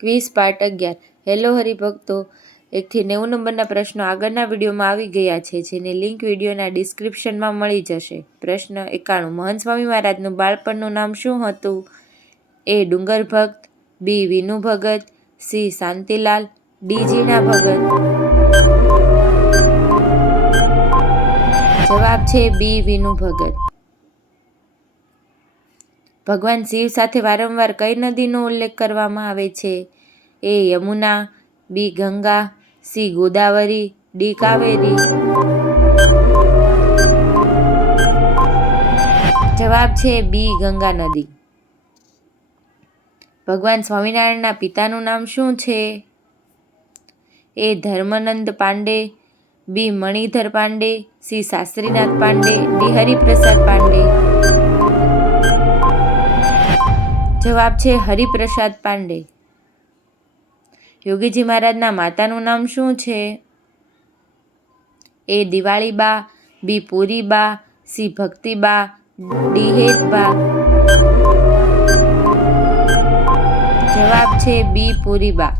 Quiz part અગિયાર. Hello હરિભક્તો, એકથી નેવું નંબરના પ્રશ્નો આગળના વિડીયોમાં આવી ગયા છે, જેની લિંક વિડીયોના ડિસ્ક્રિપ્શનમાં મળી જશે. પ્રશ્ન એકાણું. મહંત સ્વામી મહારાજનું બાળપણનું નામ શું હતું? A Dungar Bhakt, B Vinu Bhagat, C Shantilal, D Jina Bhagat. જવાબ છે બી વિનુ ભગત. ભગવાન શિવ સાથે વારંવાર કઈ નદીનો ઉલ્લેખ કરવામાં આવે છે? A Yamuna, B Ganga, C Godavari, D Kaveri. જવાબ છે બી ગંગા નદી. ભગવાન સ્વામિનારાયણના પિતાનું નામ શું છે? A Dharmanand Pandey, B Manidhar Pandey, C Shastrinath Pandey, D Hariprasad Pandey. જવાબ છે હરિપ્રસાદ પાંડે. યોગીજી મહારાજના માતાનું નામ શું છે? A Diwaliba, B Puriba, C Bhaktiba, D Hetba. જવાબ છે બી પૂરીબા.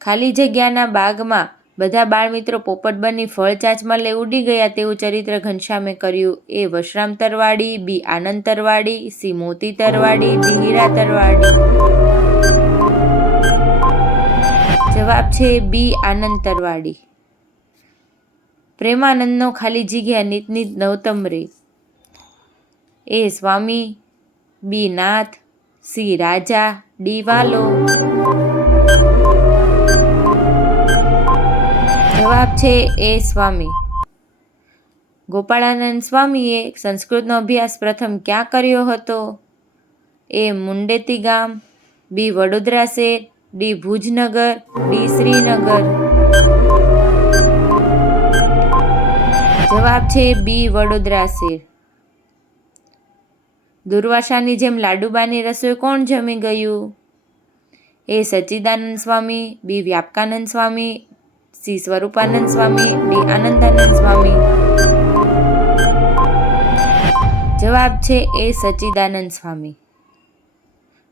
ખાલી જગ્યાના બાગમાં બધા બાળમિત્રો પોપટ બની ફળ ચાંચમાં લઈ ઉડી ગયા તેવું ચરિત્ર ઘનશ્યામે કર્યું. એ વશરામ તરવાડી, બી આનંદ તરવાડી, સી મોતી તરવાડી ડી હીરા તરવાડી. જવાબ છે બી આનંદ તરવાડી. પ્રેમાનંદનો ખાલી જગ્યા નિત નિત નવતમ રે. એ સ્વામી, બી નાથ, સી રાજા, ડી વાલો. જવાબ છે એ સ્વામી. ગોપાળાનંદ સ્વામીએ સંસ્કૃતનો અભ્યાસ પ્રથમ ક્યાં કર્યો હતો? એ મુંડેતી ગામ, બી વડોદરા શહેર, ડી ભુજનગર, ડી શ્રીનગર. જવાબ છે બી વડોદરા શહેર. દુર્વાસાની જેમ લાડુબાની રસોઈ કોણ જમી ગયું? A Sachchidanand Swami, B Vyapakanand Swami C Swarupanand Swami B Anandanand Swami. જવાબ છે એ સચ્ચિદાનંદ સ્વામી.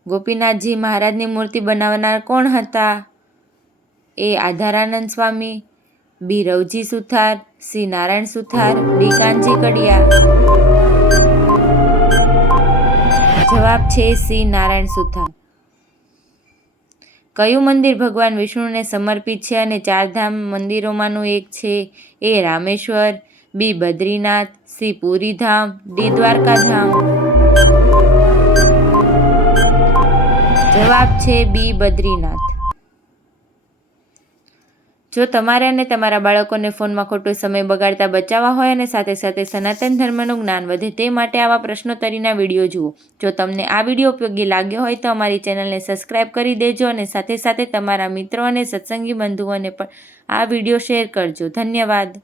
ગોપીનાથજી મહારાજની મૂર્તિ બનાવનાર કોણ હતા? A Adharanand Swami, B Ravji Suthar, C Narayan Suthar, D Kanji Kadiya. જવાબ છે સી નારાયણ સુથાર. કયું મંદિર ભગવાન વિષ્ણુને સમર્પિત છે અને ચારધામ મંદિરોમાંનું એક છે? A Rameshwar, B Badrinath, C Puridham, D Dwarkadham. જવાબ છે બી બદ્રીનાથ. જો તમારે અને તમારા બાળકોને ફોનમાં ખોટો સમય બગાડતા બચાવવા હોય અને સાથે સાથે સનાતન ધર્મનું જ્ઞાન વધે તે માટે આવા પ્રશ્નોત્તરીના વીડિયો જુઓ. જો તમને આ વીડિયો ઉપયોગી લાગ્યો હોય તો અમારી ચેનલને સબસ્ક્રાઇબ કરી દેજો અને સાથે સાથે તમારા મિત્રો અને સત્સંગી બંધુઓને પણ આ વીડિયો શેર કરજો. ધન્યવાદ.